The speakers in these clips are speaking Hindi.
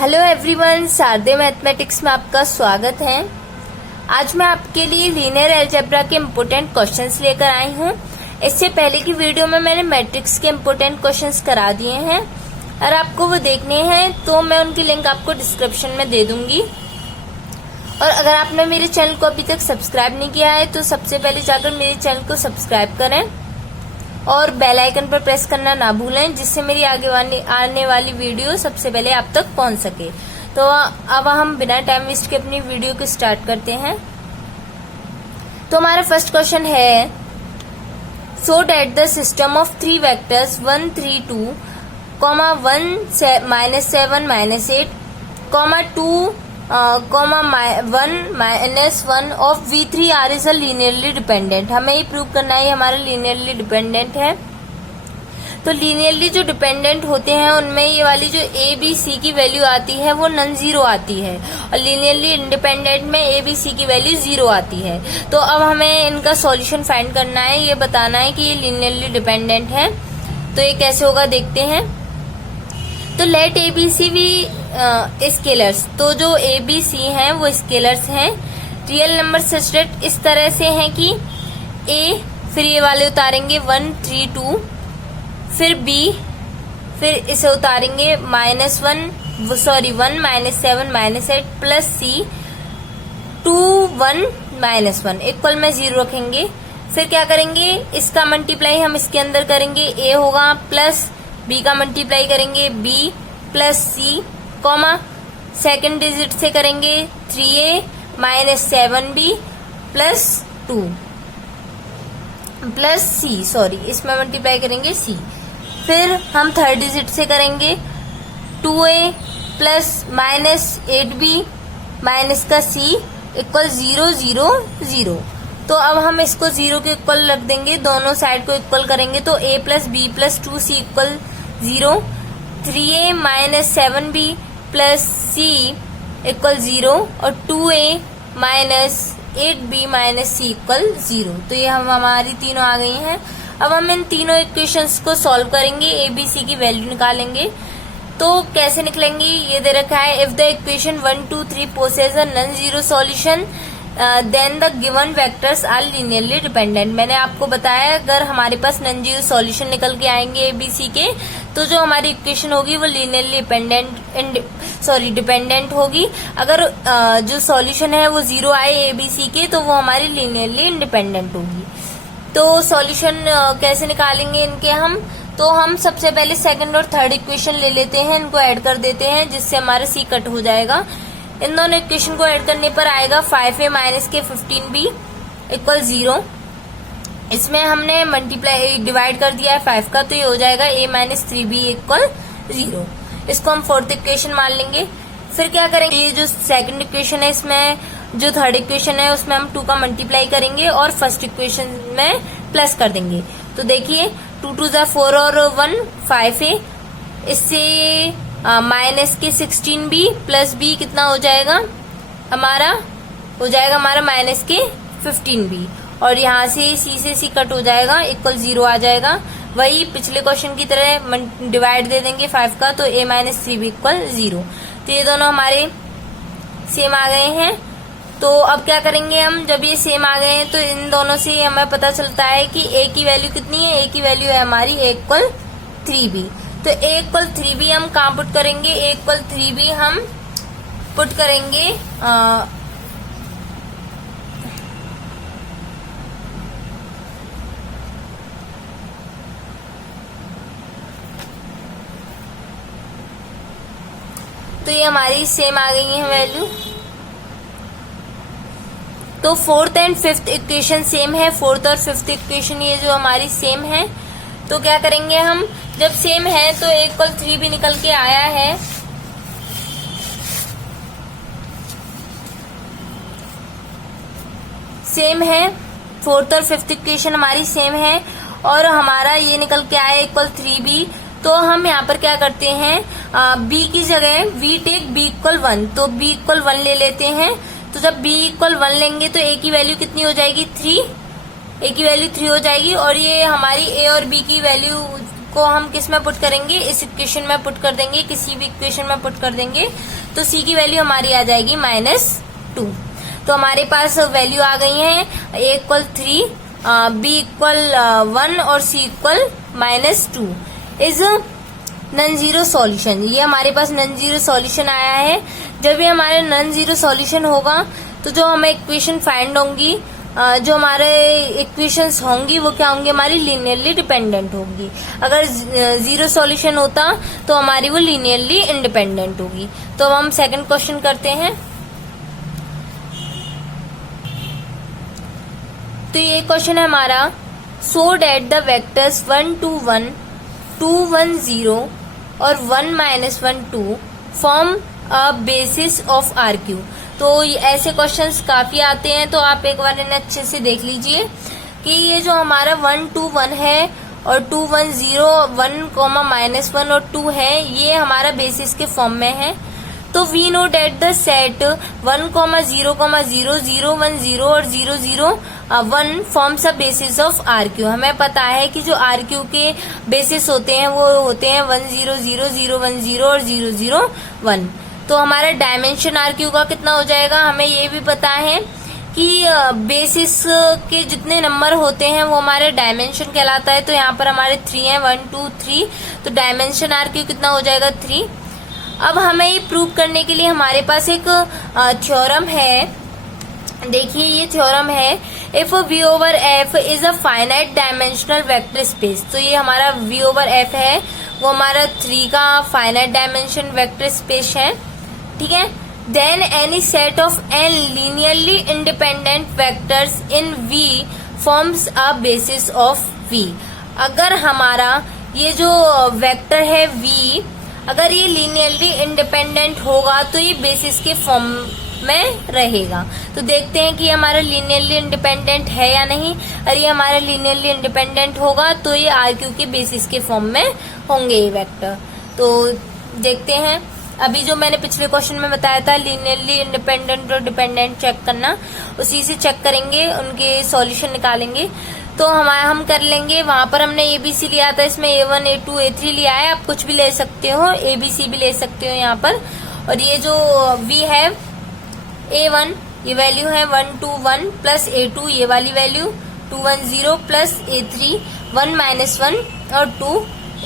हेलो एवरीवन, शारदे मैथमेटिक्स में आपका स्वागत है। आज मैं आपके लिए लीनियर अलजेब्रा के इम्पोर्टेंट क्वेश्चंस लेकर आई हूँ। इससे पहले की वीडियो में मैंने मैट्रिक्स के इम्पोर्टेंट क्वेश्चंस करा दिए हैं। अगर आपको वो देखने हैं तो मैं उनकी लिंक आपको डिस्क्रिप्शन में दे दूंगी। और अगर आपने मेरे चैनल को अभी तक सब्सक्राइब नहीं किया है तो सबसे पहले जाकर मेरे चैनल को सब्सक्राइब करें और बेल आइकन पर प्रेस करना ना भूलें, जिससे मेरी आने वाली वीडियो सबसे पहले आप तक पहुंच सके। तो अब हम बिना टाइम वेस्ट के अपनी वीडियो को स्टार्ट करते हैं। तो हमारा फर्स्ट क्वेश्चन है, show that the system of 3 vectors 1 3 2 1 -7 -8 2 1 -1 of V3 R is a linearly dependent. हमें ये प्रूव करना है हमारा लीनियरली डिपेंडेंट है। तो लीनियरली जो डिपेंडेंट होते हैं उनमें ये वाली जो A B C की वैल्यू आती है वो नॉन जीरो आती है, और लीनियरली इंडिपेंडेंट में A B C की वैल्यू 0 आती है। तो अब हमें इनका सॉल्यूशन फाइंड करना है, ये बताना है कि ये लीनियरली डिपेंडेंट है। तो ये कैसे होगा देखते हैं। तो लेट A B C भी स्केलर्स, तो जो A B C हैं वो स्केलर्स हैं। रियल नंबर सच डेट इस तरह से हैं कि A, फिर ये वाले उतारेंगे 1 3 2, फिर B, फिर इसे उतारेंगे -1 -7 -8 प्लस C 2 1 -1 इक्वल में 0 रखेंगे। फिर क्या करेंगे, इसका मल्टीप्लाई हम इसके अंदर करेंगे, A होगा प्लस B का मल्टीप्लाई करेंगे B plus C comma second digit से करेंगे 3A -7B plus 2 plus C, sorry इसमें मल्टीप्लाई करेंगे C। फिर हम थर्ड डिजिट से करेंगे 2A प्लस -8B माइनस का C इक्वल 0 0 0। तो अब हम इसको 0 के इक्वल रख देंगे, दोनों साइड को इक्वल करेंगे तो A plus B plus 2C equal 0, 3A -7B plus C equal 0 और 2A -8B minus C equal 0। तो ये हमारी तीनों आ गई हैं। अब हम इन तीनों इक्वेशंस को सॉल्व करेंगे, A B C की वैल्यू निकालेंगे। तो कैसे निकलेंगी, ये दे रखा है, if the equation 1 2 3 possess a non zero solution then the given vectors are linearly dependent. मैंने आपको बताया अगर हमारे पास नॉन जीरो सॉल्यूशन निकल के आएंगे A B C के, तो जो हमारी इक्वेशन होगी वो लीनियरली डिपेंडेंट होगी। अगर जो सॉल्यूशन है वो 0 आए A B C के, तो वो हमारी लीनियरली इंडिपेंडेंट होगी। तो सॉल्यूशन कैसे निकालेंगे इनके हम, तो हम सबसे पहले सेकंड और थर्ड इक्वेशन ले लेते हैं, इनको ऐड कर देते हैं जिससे हमारा C कट हो जाएगा। इन दोनों इक्वेशन को ऐड करने पर आएगा 5A माइनस के 15B इक्वल 0। इसमें हमने मल्टीप्लाई डिवाइड कर दिया है 5 का, तो ये हो जाएगा A माइनस 3B इक्वल 0। इसको हम फोर्थ इक्वेशन मान लेंगे। फिर क्या करेंगे, ये जो सेकंड इक्वेशन है इसमें जो थर्ड इक्वेशन है उसमें हम 2 का मल्टीप्लाई करेंगे और फर्स्ट इक्वेशन में प्लस कर देंगे। तो देखिए 2 2 जा 4 और 1 5A, इससे माइनस के 16B प्लस B कितना हो जाएगा हमारा, हो जाएगा हमारा माइनस के 15B, और यहाँ से C से C कट हो जाएगा इक्वल 0 आ जाएगा। वही पिछले क्वेश्चन की तरह डिवाइड दे देंगे 5 का, तो A माइनस 3B इक्वल 0। तो ये दोनों हमारे सेम आ गए हैं। तो अब क्या करेंगे हम, जब ये सेम आ गए हैं तो इन दोनों से हमें पता चलता है कि A की वैल्यू कितनी है, A की वैल्यू है हमारी A इक्वल 3B। तो A इक्वल 3B हम कहाँ पुट करेंगे, A इक्वल 3B हम पुट करेंगे तो ये हमारी सेम आ गई है वैल्यू। तो fourth and fifth equation same है, फोर्थ और फिफ्थ इक्वेशन ये जो हमारी सेम है। तो क्या करेंगे हम, जब सेम है तो A इक्वल 3B निकल के आया है, सेम है, फोर्थ और फिफ्थ इक्वेशन हमारी सेम है और हमारा ये निकल के आया इक्वल 3B। तो हम यहाँ पर क्या करते हैं, B की जगह V टेक B इक्वल 1, तो B इक्वल 1 ले लेते हैं। तो जब B इक्वल 1 लेंगे तो A की वैल्यू कितनी हो जाएगी 3, A की वैल्यू 3 हो जाएगी, और ये हमारी A और B की वैल्यू को हम किस में पुट करेंगे, इस इक्वेशन में पुट कर देंगे, किसी भी इक्वेशन में पुट कर देंगे तो c की वैल्यू हमारी आ जाएगी -2। तो हमारे पास वैल्यू आ गई है a इक्वल 3, b इक्वल 1 और c equal -2 is non zero solution. ये हमारे पास नॉन जीरो सॉल्यूशन आया है। जब ये हमारे नॉन जीरो सॉल्यूशन होगा तो जो हमें इक्वेशन फाइंड होंगी, जो हमारे इक्वेशंस होंगी वो क्या होंगी, हमारी लीनियरली डिपेंडेंट होंगी। अगर जीरो सॉल्यूशन होता तो हमारी वो लीनियरली इंडिपेंडेंट होगी। तो अब हम सेकंड क्वेश्चन करते हैं। तो ये क्वेश्चन है हमारा, सो डेट द वेक्टर्स 1 2 1 2 1 0 और 1 -1 2 form a basis of RQ। तो ऐसे क्वेश्चंस काफी आते हैं, तो आप एक बार इन्हें अच्छे से देख लीजिए कि ये जो हमारा 1 2 1 है और 2 1 0 1, -1 और 2 है, ये हमारा बेसिस के फॉर्म में है। तो we know that the set 1, 0, 0, 0, 1, 0 और 0, 0, 1 forms a basis of RQ। हमें पता है कि जो RQ के बेसिस होते हैं वो होते हैं 1 0 0 0 1 0 और 0 0 1। तो हमारा डायमेंशन RQ का कितना हो जाएगा, हमें ये भी पता है कि बेसिस के जितने नंबर होते हैं वो हमारे डायमेंशन कहलाता है। तो यहाँ पर हमारे 3 है, 1 2 3, तो डायमेंशन RQ कितना हो जाएगा 3। अब हमें ये प्रूव करने के लिए हमारे पास एक थ्योरम है। देखिए ये थ्योरम है, if V over F is a finite dimensional vector space. तो ये हमारा V ओवर F है, वो हमारा 3 का फाइनाइट डायमेंशन वेक्टर स्पेस है, ठीक है। Then any set of n linearly independent vectors in V forms a basis of V। अगर हमारा ये जो वेक्टर है V, अगर ये लीनियरली इंडिपेंडेंट होगा तो ये बेसिस के फॉर्म में रहेगा। तो देखते हैं कि हमारा लीनियरली इंडिपेंडेंट है या नहीं। अगर ये हमारा लीनियरली इंडिपेंडेंट होगा तो ये RQ के बेसिस के फॉर्म में होंगे ये वेक्टर। तो देखते हैं, अभी जो मैंने पिछले क्वेश्चन में बताया था लीनियरली इंडिपेंडेंट और डिपेंडेंट चेक करना, उसी से चेक करेंगे, उनके सॉल्यूशन निकालेंगे। तो हम कर लेंगे। वहां पर हमने ABC लिया था, इसमें A1 A2 A3 लिया है। आप कुछ भी ले सकते हो, ABC भी ले सकते हो यहाँ पर। और ये जो V है A1, ये वैल्यू है 1 2 1 प्लस A2, ये वाली वैल्यू 2 1 0 प्लस A3 1 -1 और 2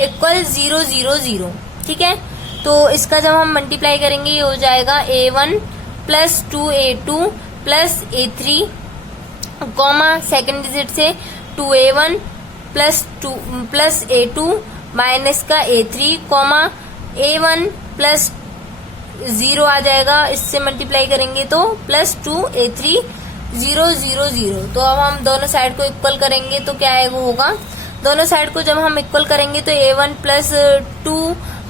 इक्वल 0 0 0, ठीक है। तो इसका जब हम मल्टीप्लाई करेंगे ये हो जाएगा A1 plus 2 A2 plus A3 comma second digit से 2A1 प्लस A2 माइनस का A3 कॉमा A1 प्लस 0 आ जाएगा, इससे मल्टीप्लाई करेंगे तो प्लस 2 A3 0 0 0। तो अब हम दोनों साइड को इक्वल करेंगे तो क्या है वो होगा, दोनों साइड को जब हम इक्वल करेंगे तो A1 plus 2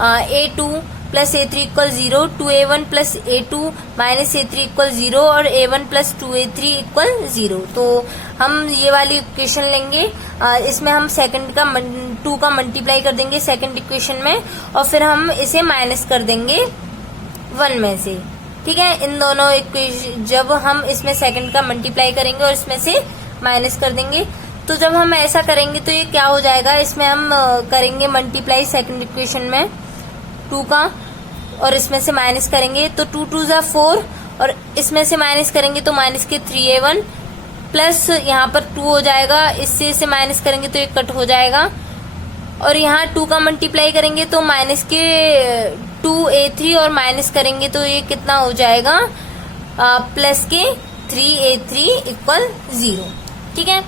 A2 plus A3 equal 0, 2A1 plus A2 minus A3 equal 0 और A1 प्लस 2A3 इक्वल 0। तो हम ये वाली इक्वेशन लेंगे, इसमें हम सेकंड का 2 का मल्टीप्लाई कर देंगे सेकंड इक्वेशन में, और फिर हम इसे माइनस कर देंगे 1 में से, ठीक है। इन दोनों इक्वेशन जब हम इसमें सेकंड का मल्टीप्लाई करेंगे और इसमें से माइनस कर देंगे, तो जब हम ऐसा करेंगे तो ये क्या हो जाएगा, इसमें हम करेंगे मल्टीप्लाई सेकंड इक्वेशन में 2 का और इसमें से माइनस करेंगे तो 2 2 जा 4 और इसमें से माइनस करेंगे तो माइनस के 3A1 प्लस यहाँ पर 2 हो जाएगा, इससे इसे माइनस करेंगे तो ये कट हो जाएगा, और यहाँ 2 का मल्टीप्लाई करेंगे तो माइनस के 2A3 और माइनस करेंगे तो ये कितना हो जाएगा प्लस के 3A3 इक्वल 0, ठीक है।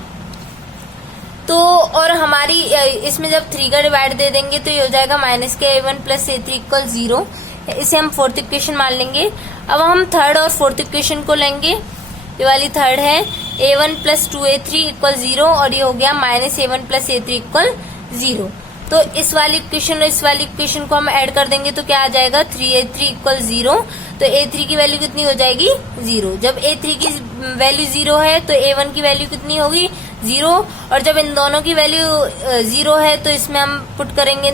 तो और हमारी इसमें जब 3 का डिवाइड दे देंगे तो ये हो जाएगा माइनस के A1 प्लस A3 इक्वल 0। इसे हम फोर्थ इक्वेशन मान लेंगे। अब हम थर्ड और फोर्थ इक्वेशन को लेंगे। ये वाली थर्ड है A1 प्लस 2A3 इक्वल 0 और ये हो गया minus A1 plus A3 equal 0। तो इस वाली इक्वेशन और इस वाली इक्वेशन को हम ऐड कर देंगे तो क्या आ जाएगा 3A3 इक्वल 0। तो A3 की वैल्यू कितनी हो जाएगी 0। जब A3 की वैल्यू 0 है तो A1 की वैल्यू कितनी होगी 0, और जब इन दोनों की वैल्यू 0 है तो इसमें हम पुट करेंगे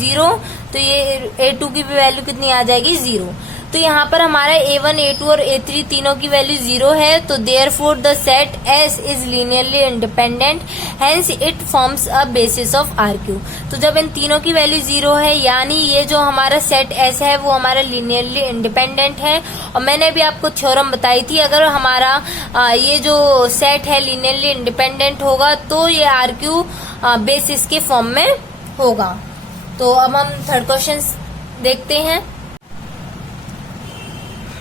0, तो ये A2 की भी वैल्यू कितनी आ जाएगी 0। तो यहाँ पर हमारा A1, A2 और A3 तीनों की वैल्यू 0 है, तो therefore the set S is linearly independent, hence it forms a basis of RQ। तो जब इन तीनों की वैल्यू 0 है, यानी ये जो हमारा सेट S है वो हमारा लीनियरली इंडिपेंडेंट है। और मैंने भी आपको थ्योरम बताई थी, अगर हमारा ये जो सेट है लीनियरली इंडिपेंडेंट होगा तो ये RQ बेसिस के फॉर्म में होगा। तो अब हम थर्ड क्वेश्चन देखते हैं।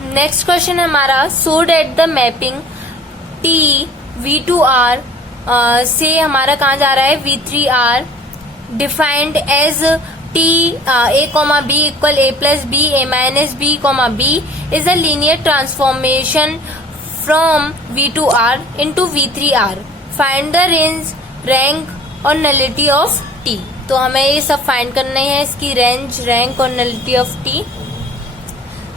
नेक्स्ट क्वेश्चन है हमारा, so that the mapping T V2R से हमारा कहाँ जा रहा है V3R defined as T A, B equal A plus B, A minus B, B is a linear transformation from V2R into V3R। Find the range, rank और नलिटी ऑफ T। तो हमें ये सब फाइंड करने हैं, इसकी रेंज, रैंक और नलिटी ऑफ T।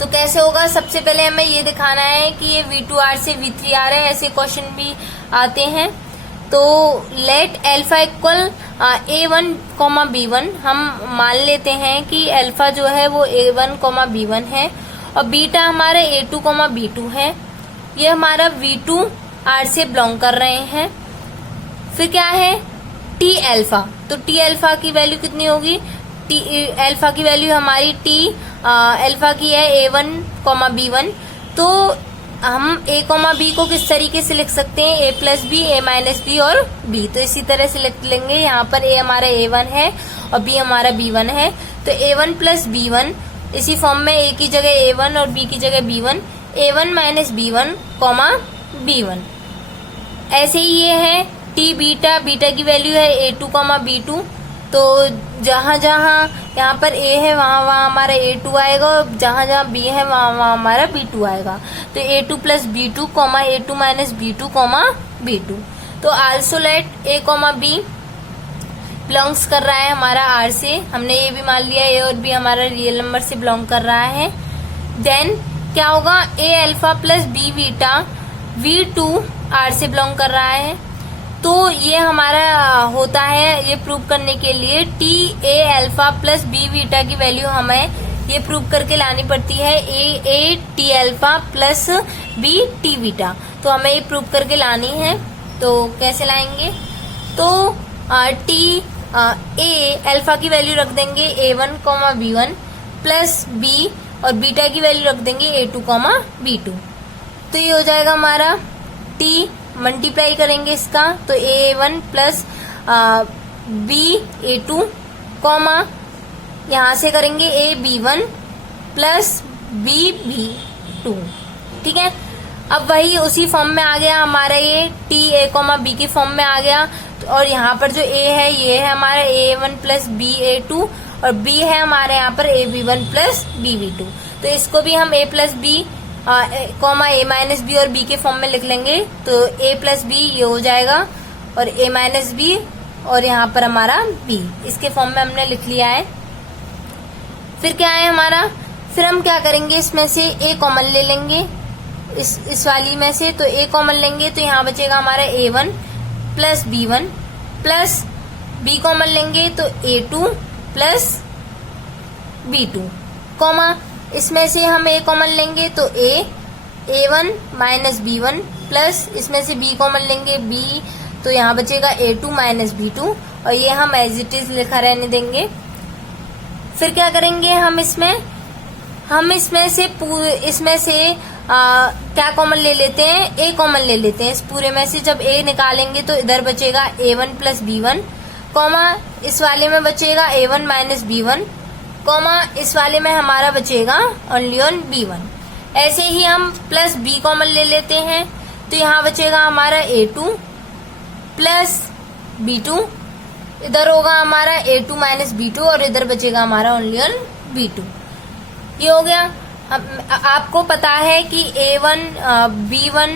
तो कैसे होगा, सबसे पहले हमें ये दिखाना है कि ये V2R से V3R है, ऐसे क्वेश्चन भी आते हैं। तो let alpha equal A1, B1, हम मान लेते हैं कि अल्फा जो है वो A1, B1 है और बीटा हमारा A2, B2 है। ये हमारा V2R से बिलोंग कर रहे हैं। फिर क्या है T अल्फा, तो T अल्फा की वैल्यू कितनी होगी, T अल्फा की वैल्यू हमारी T अल्फा की है A1, B1। तो हम A, B को किस तरीके से लिख सकते हैं, A plus B, A minus B और B। तो इसी तरह से लिख लेंगे, यहाँ पर A हमारा A1 है और B हमारा B1 है। तो A1 प्लस B1, इसी फॉर्म में A की जगह A1 और B की जगह B1, A1 minus B1, B1। ऐसे ही ये है T बीटा, बीटा की वैल्यू है A2, B2। तो जहां जहां यहाँ पर A है वहां हमारा A2 आएगा और जहां जहां B है वहां हमारा B2 आएगा। तो A2 plus B2, A2 minus B2, B2। तो also let A, B belongs कर रहा है हमारा R से, हमने ये भी मान लिया A और B हमारा रियल नंबर से बिलोंग कर रहा है। देन क्या होगा, A alpha plus B beta V2 R से बिलोंग कर रहा है। तो ये हमारा होता है, ये प्रूव करने के लिए T A alpha plus B beta की वैल्यू हमें ये प्रूव करके लानी पड़ती है A T alpha plus B T beta. तो हमें ये प्रूव करके लानी है। तो कैसे लाएंगे, तो T A अल्फा की वैल्यू रख देंगे A1, B1 प्लस B और बीटा की वैल्यू रख देंगे A2, B2। तो ये हो जाएगा हमारा T, मल्टीप्लाई करेंगे इसका, तो A1 प्लस B A2, यहाँ से करेंगे A B1 plus B B2। ठीक है, अब वही उसी फॉर्म में आ गया हमारा, ये T A, B की फॉर्म में आ गया। और यहाँ पर जो A है ये है हमारा A1 प्लस B A2 और B है हमारे यहाँ पर A B1 plus B B2। तो इसको भी हम A plus B, A minus B और B के फॉर्म में लिख लेंगे। तो A प्लस B ये हो जाएगा और A माइनस B और यहाँ पर हमारा B, इसके फॉर्म में हमने लिख लिया है। फिर क्या है हमारा, फिर हम क्या करेंगे, इसमें से A कॉमन ले लेंगे, इस वाली में से। तो A कॉमन लेंगे तो यहाँ बचेगा हमारा A1 plus B1 plus B common लेंगे तो A2 प्लस B2, इसमें से हम A कॉमन लेंगे तो A1 माइनस B1 प्लस इसमें से B कॉमन लेंगे B, तो यहाँ बचेगा A2 माइनस B2 और ये हम एज इट इज लिखा रहने देंगे। फिर क्या करेंगे, हम इसमें से क्या कॉमन ले लेते हैं, A कॉमन ले लेते हैं इस पूरे में से। जब A निकालेंगे तो इधर बचेगा A1 प्लस B1, इस वाले में बचेगा A1 माइनस B1, इस वाले में हमारा बचेगा ओनली ऑन B1। ऐसे ही हम प्लस B कॉमन ले लेते हैं तो यहाँ बचेगा हमारा A2 प्लस B2, इधर होगा हमारा A2 माइनस B2 और इधर बचेगा हमारा ओनली ऑन B2। ये हो गया। आपको पता है कि A1 B1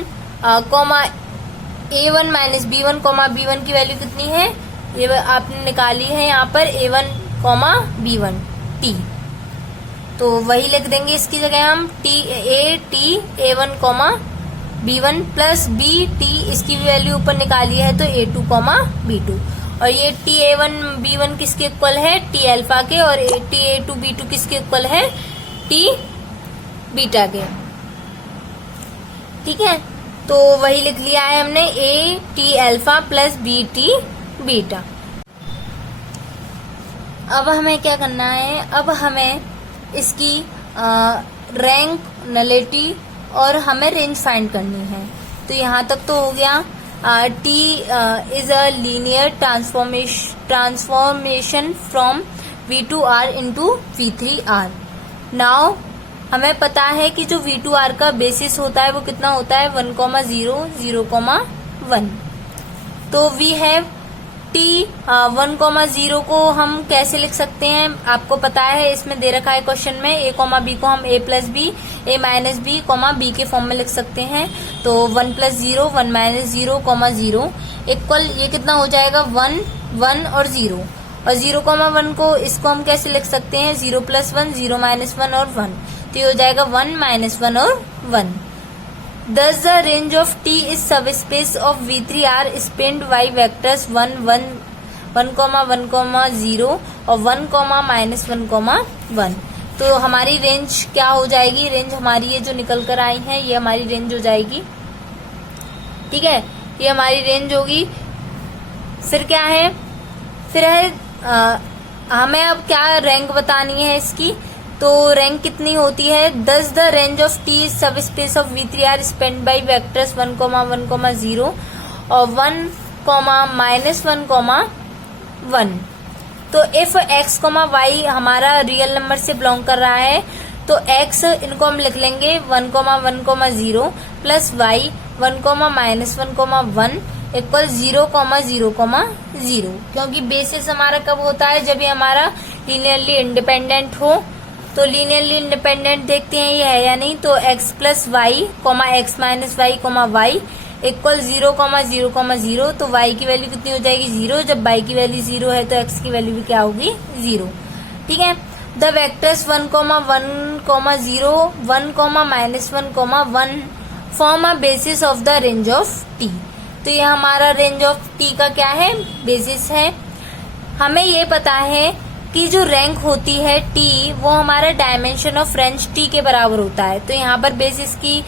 A1 minus B1 B1 की वैल्यू कितनी है, ये आपने निकाली है यहाँ पर A1 B1 T। तो वही लिख देंगे इसकी जगह हम T A1 B1 plus B T, इसकी वैल्यू ऊपर निकाली है तो A2 B2। और ये T A1 B1 किसके इक्वल है, T अल्फा के, और T A2 B2 किसके इक्वल है, T बीटा के। ठीक है, तो वही लिख लिया है हमने, A T alpha plus B T beta. अब हमें क्या करना है, अब हमें इसकी रैंक, नलिटी और हमें रेंज फाइंड करनी है। तो यहाँ तक तो हो गया। T is a linear transformation from V2R into V3R। Now हमें पता है कि जो V2R का बेसिस होता है वो कितना होता है, 1, 0, 0, 1। तो वी हैव T 1, 0 को हम कैसे लिख सकते हैं, आपको पता है, इसमें दे रखा है क्वेश्चन में, a, b को हम a plus B, a minus B, b के फॉर्म में लिख सकते हैं। तो 1 + 0, 1 - 0, 0 इक्वल ये कितना हो जाएगा, 1, 1 और 0। और 0, 1 को इसको हम कैसे लिख सकते हैं, 0 + 1, 0 - 1 और 1। तो ये हो जाएगा 1 - 1 और 1। Thus the range of T is subspace of V3R spanned by vectors 1, 1, 1, 1, 0 और 1, -1, 1। तो हमारी रेंज क्या हो जाएगी, रेंज हमारी ये जो निकल कर आई है ये हमारी रेंज हो जाएगी। ठीक है, ये हमारी रेंज होगी। फिर क्या है, फिर है हमें अब क्या रैंक बतानी है इसकी। तो रैंक कितनी होती है, Thus the range of T is subspace of V3R spanned by vectors 1, 1, 0 और 1, -1, 1। तो इफ x, y हमारा रियल नंबर से बिलोंग कर रहा है तो x इनको हम लिख लेंगे 1, 1, 0 प्लस y 1, -1, 1 इक्वल 0, 0, 0। क्योंकि बेसिस हमारा कब होता है, जब ये हमारा लीनियरली इंडिपेंडेंट हो। तो लीनियरली इंडिपेंडेंट देखते हैं ये है या नहीं। तो x plus Y, x minus Y, y equal 0, 0, 0। तो y की वैल्यू कितनी हो जाएगी, 0। जब y की वैल्यू 0 है तो x की वैल्यू भी क्या होगी, 0। ठीक है, the vectors 1, 1, 0, 1, -1, 1 form a basis of the range of t। तो ये हमारा रेंज ऑफ t का क्या है, बेसिस है। हमें ये पता है कि जो रैंक होती है t वो हमारा डायमेंशन ऑफ रेंज t के बराबर होता है। तो यहाँ पर बेसिस की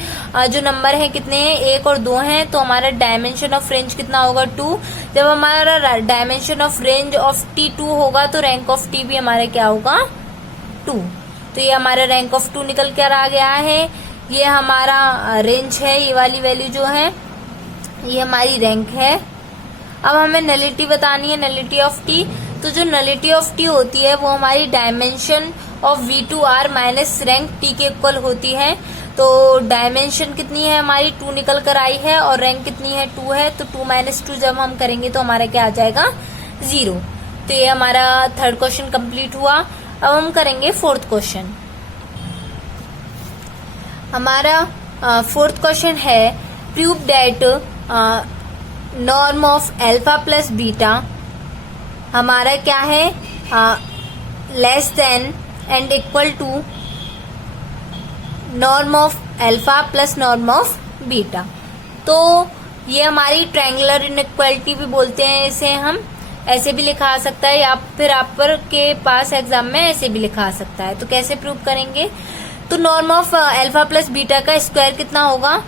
जो नंबर है कितने हैं, 1 और 2 हैं। तो हमारा डायमेंशन ऑफ रेंज कितना होगा, 2। जब हमारा dimension of range of t 2 होगा तो रैंक ऑफ t भी हमारा क्या होगा, 2। तो ये हमारा रैंक ऑफ 2 निकल कर आ गया है। ये हमारा रेंज है, ये वाली वैल्यू जो है ये हमारी रैंक है। अब हमें नलिटी बतानी है, नलिटी ऑफ t। तो जो नलिटी ऑफ t होती है वो हमारी dimension of V2R minus rank t के इक्वल होती है। तो डायमेंशन कितनी है हमारी, 2 निकल कर आई है और रैंक कितनी है, 2 है। तो 2 - 2 जब हम करेंगे तो हमारा क्या आ जाएगा, 0। तो ये हमारा थर्ड क्वेश्चन कंप्लीट हुआ। अब हम करेंगे फोर्थ क्वेश्चन। हमारा फोर्थ क्वेश्चन है, prove that norm of alpha plus beta हमारा क्या है, less than and equal to norm of alpha plus norm of beta. तो ये हमारी ट्रायंगुलर इनइक्वालिटी भी बोलते हैं इसे, हम ऐसे भी लिखा सकता है या फिर आप के पास एग्जाम में ऐसे भी लिखा सकता है। तो कैसे प्रूव करेंगे, तो norm of alpha plus beta का स्क्वायर कितना होगा,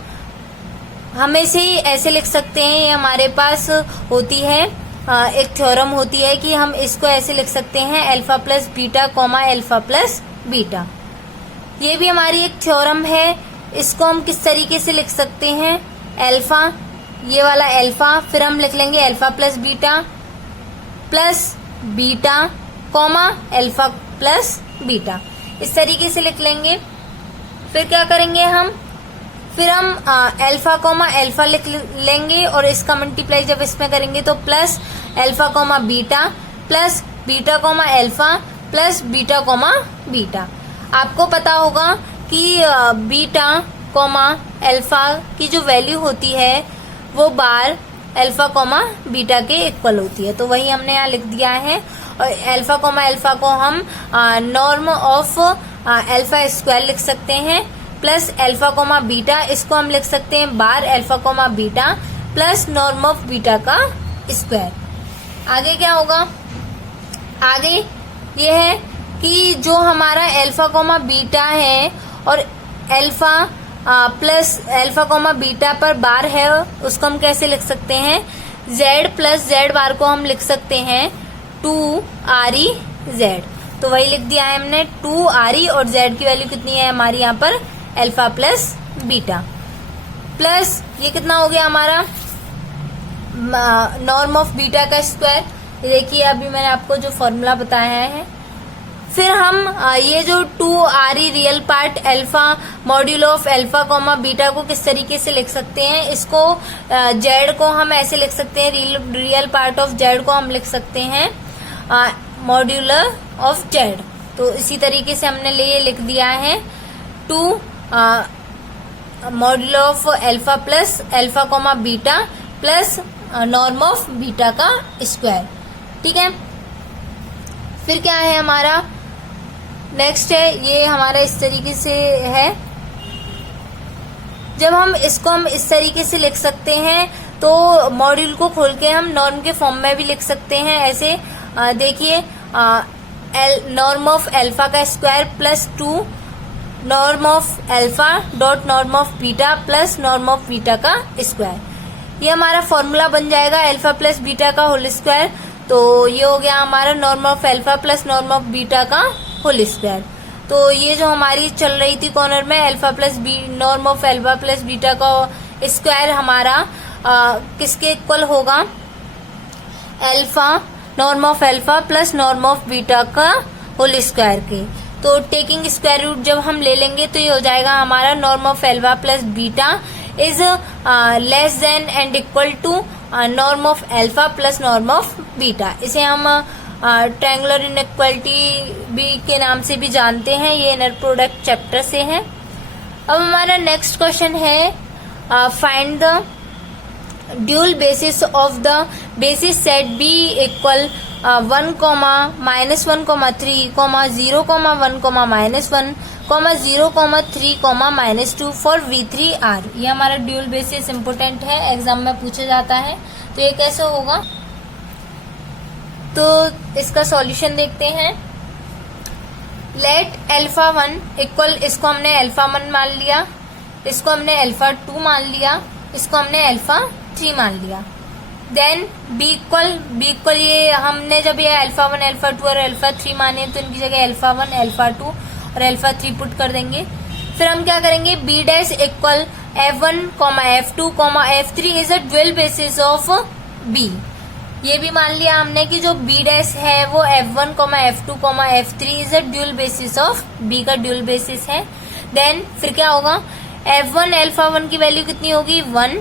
हम इसे ऐसे लिख सकते हैं। ये हमारे पास होती है एक थ्योरम होती है कि हम इसको ऐसे लिख सकते हैं, alpha plus beta comma alpha plus beta. ये भी हमारी एक थ्योरम है। इसको हम किस तरीके से लिख सकते हैं, अल्फा, ये वाला अल्फा, फिर हम लिख लेंगे alpha plus beta comma alpha plus beta, इस तरीके से लिख लेंगे। फिर क्या करेंगे हम, फिर हम अल्फा कॉमा अल्फा लिख लेंगे और इसका मल्टीप्लाई जब इसमें करेंगे तो plus alpha comma beta plus beta comma alpha plus beta comma beta. आपको पता होगा कि बीटा कॉमा अल्फा की जो वैल्यू होती है वो बार अल्फा कॉमा बीटा के इक्वल होती है। तो वही हमने यहाँ लिख दिया है। और अल्फा कॉमा अल्फा को हम नॉर्म ऑफ अल्फा स्क्वायर लिख सकते हैं प्लस अल्फा कोमा बीटा, इसको हम लिख सकते हैं bar alpha comma beta plus norm of beta का स्क्वायर। आगे क्या होगा, आगे ये है कि जो हमारा अल्फा कोमा बीटा है और alpha plus alpha comma beta पर बार है, उसको हम कैसे लिख सकते हैं, z प्लस जेड बार को हम लिख सकते हैं 2RE z। तो वही लिख दिया है हमने 2RE, और z की वैल्यू कितनी है हमारी यहाँ पर, अल्फा प्लस बीटा, प्लस ये कितना हो गया हमारा नॉर्म ऑफ बीटा का स्क्वायर। देखिए अभी मैंने आपको जो फॉर्मूला बताया है। फिर हम ये जो 2RE real part alpha modulo of alpha comma beta को किस तरीके से लिख सकते हैं, इसको जेड को हम ऐसे लिख सकते हैं, रियल पार्ट ऑफ जेड को हम लिख सकते हैं मॉड्यूलर ऑफ जेड। तो इसी तरीके से हमने ये लिख दिया है 2 modulo of alpha plus alpha comma beta plus norm of beta का स्क्वायर। ठीक है, फिर क्या है हमारा नेक्स्ट है, ये हमारा इस तरीके से है। जब हम इसको हम इस तरीके से लिख सकते हैं तो मॉड्यूल को खोल के हम नॉर्म के फॉर्म में भी लिख सकते हैं ऐसे। देखिए नॉर्म ऑफ अल्फा का square plus 2 norm of alpha dot norm of beta plus norm of beta का स्क्वायर। ये हमारा फॉर्मूला बन जाएगा अल्फा प्लस बीटा का होल स्क्वायर। तो ये हो गया हमारा norm of alpha plus norm of beta का होल स्क्वायर। तो ये जो हमारी चल रही थी कॉर्नर में alpha plus norm of alpha plus beta का स्क्वायर हमारा किसके इक्वल होगा, alpha norm of alpha plus norm of beta का होल स्क्वायर के। तो टेकिंग स्क्वायर रूट जब हम ले लेंगे तो ये हो जाएगा हमारा norm of alpha plus beta is less than and equal to norm of alpha plus norm of beta. इसे हम ट्रायंगुलर इनइक्वालिटी भी के नाम से भी जानते हैं, ये इनर प्रोडक्ट चैप्टर से है। अब हमारा नेक्स्ट क्वेश्चन है find the dual basis of the basis set B equal 1, -1, 3, 0, 1, -1, 0, 3, -2 for V3R। ये हमारा ड्यूल बेसिस इम्पोर्टेंट है, एग्जाम में पूछा जाता है। तो ये कैसे होगा, तो इसका सॉल्यूशन देखते हैं। लेट अल्फा 1 इक्वल, इसको हमने अल्फा 1 मान लिया, इसको हमने अल्फा 2 मान लिया, इसको हमने अल्फा 3 मान लिया। देन बी इक्वल ये हमने जब ये अल्फा 1 अल्फा 2 और अल्फा 3 माने तो इनकी जगह अल्फा 1 अल्फा 2 और अल्फा 3 पुट कर देंगे। फिर हम क्या करेंगे, B dash equal F1, F2, F3 is a dual basis of B. ये भी मान लिया हमने कि जो बी डैश है वो F1, F2, F3 is a dual basis of B का ड्यूल बेसिस है। देन फिर क्या होगा, F1 अल्फा 1 की वैल्यू कितनी होगी 1,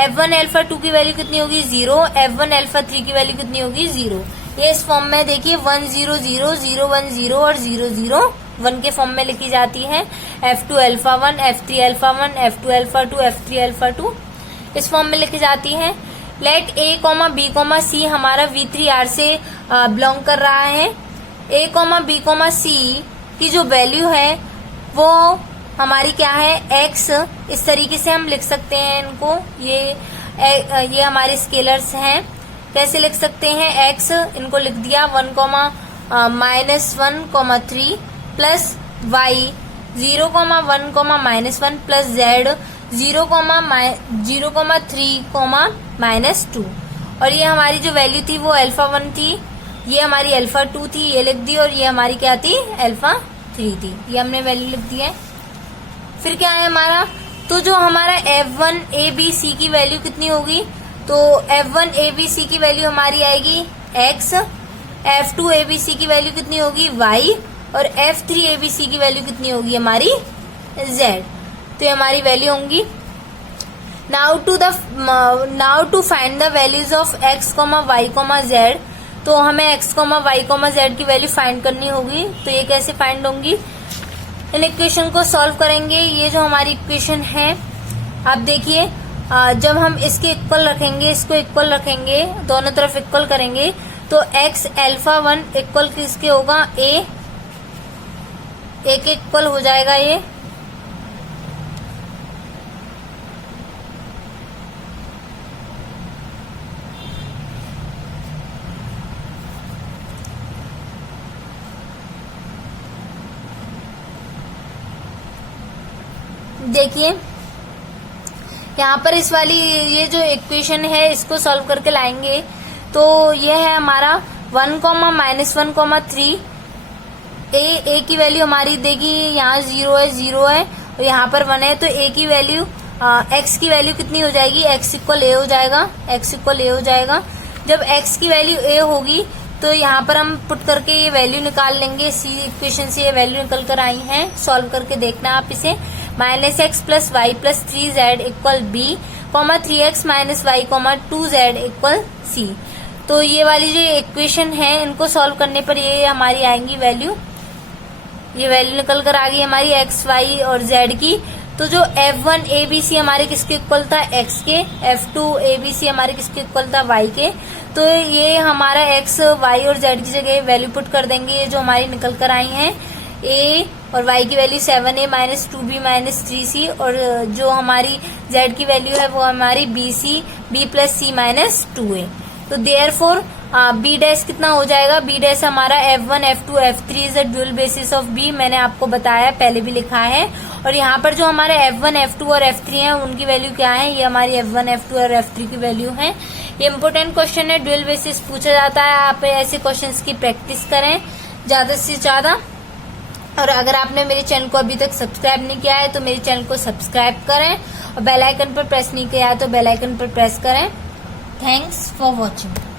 F1 अल्फा 2 की वैल्यू कितनी होगी 0, F1 अल्फा 3 की वैल्यू कितनी होगी 0। ये इस फॉर्म में देखिए 1 0 0 0 1 0 और 0 0 1 के फॉर्म में लिखी जाती है। F2 alpha 1, F3 alpha 1, F2 alpha 2, F3 alpha 2 इस फॉर्म में लिखी जाती है। लेट A, B, C हमारा V3R से बिलोंग कर रहा है। A, B, C की जो वैल्यू है वो हमारी क्या है x। इस तरीके से हम लिख सकते हैं इनको, ये हमारे स्केलर्स हैं। कैसे लिख सकते हैं, x इनको लिख दिया 1, -1, 3 प्लस y 0, 1, -1 प्लस z 0, 3, -2। और ये हमारी जो वैल्यू थी वो अल्फा 1 थी, ये हमारी अल्फा 2 थी, ये लिख दी, और ये हमारी क्या थी अल्फा 3 थी। ये हमने वैल्यू लिख दी है। फिर क्या है हमारा, तो जो हमारा F1 ABC की वैल्यू कितनी होगी, तो F1 ABC की वैल्यू हमारी आएगी x, F2 ABC की वैल्यू कितनी होगी y, और F3 ABC की वैल्यू कितनी होगी हमारी z। तो ये हमारी वैल्यू होंगी। Now to find the values of x, y, z। तो हमें x, y, z की वैल्यू फाइंड करनी होगी। तो ये कैसे फाइंड होंगी, इन इक्वेशन को सॉल्व करेंगे। ये जो हमारी इक्वेशन है, आप देखिए जब हम इसके इक्वल रखेंगे, इसको इक्वल रखेंगे, दोनों तरफ इक्वल करेंगे, तो x अल्फा 1 इक्वल किसके होगा, a के इक्वल हो जाएगा ये। देखिए यहाँ पर इस वाली ये जो इक्वेशन है इसको सॉल्व करके लाएंगे तो ये है हमारा 1, -1, 3 ए की वैल्यू हमारी देगी, यहाँ 0 है और यहाँ पर 1 है, तो ए की वैल्यू एक्स की वैल्यू कितनी हो जाएगी, x इक्वल ए हो जाएगा। जब x की वैल्यू ए होगी तो यहाँ पर हम पुट करके ये वैल्यू निकाल लेंगे। सी इक्वेशन से ये वैल्यू निकल कर आई है, सॉल्व करके देखना आप इसे। -x + y + 3z equal b, 3x - y, 2z equal c। तो ये वाली जो इक्वेशन है इनको सॉल्व करने पर ये हमारी आएंगी वैल्यू, ये वैल्यू निकल कर आ गई हमारी x, y और z की। तो जो F1 ABC हमारे किसके इक्वल था, x के, F2 ABC हमारे किसके इक्वल था, y के। तो ये हमारा x, y और z की जगह वैल्यू पुट कर देंगे, ये जो हमारी निकल कर आई हैं। a और y की वैल्यू 7a - 2b - 3c और जो हमारी z की वैल्यू है वो हमारी b + c - 2a। तो देयरफॉर b डैश कितना हो जाएगा, b डैश हमारा F1, F2, F3 is the dual basis of b, मैंने आपको बताया, पहले भी लिखा है। और यहाँ पर जो हमारे F1, F2 और F3 हैं उनकी वैल्यू क्या है, ये हमारी F1, F2 और F3 की वैल्यू है। ये इंपॉर्टेंट क्वेश्चन है, ड्यूल बेसिस पूछा जाता है, आप ऐसे क्वेश्चंस की प्रैक्टिस करें ज्यादा से ज्यादा। और अगर आपने मेरे चैनल को अभी तक सब्सक्राइब नहीं किया है तो मेरे चैनल को सब्सक्राइब करें और बेल आइकन पर प्रेस नहीं किया है तो बेल आइकन पर प्रेस करें। Thanks for watching.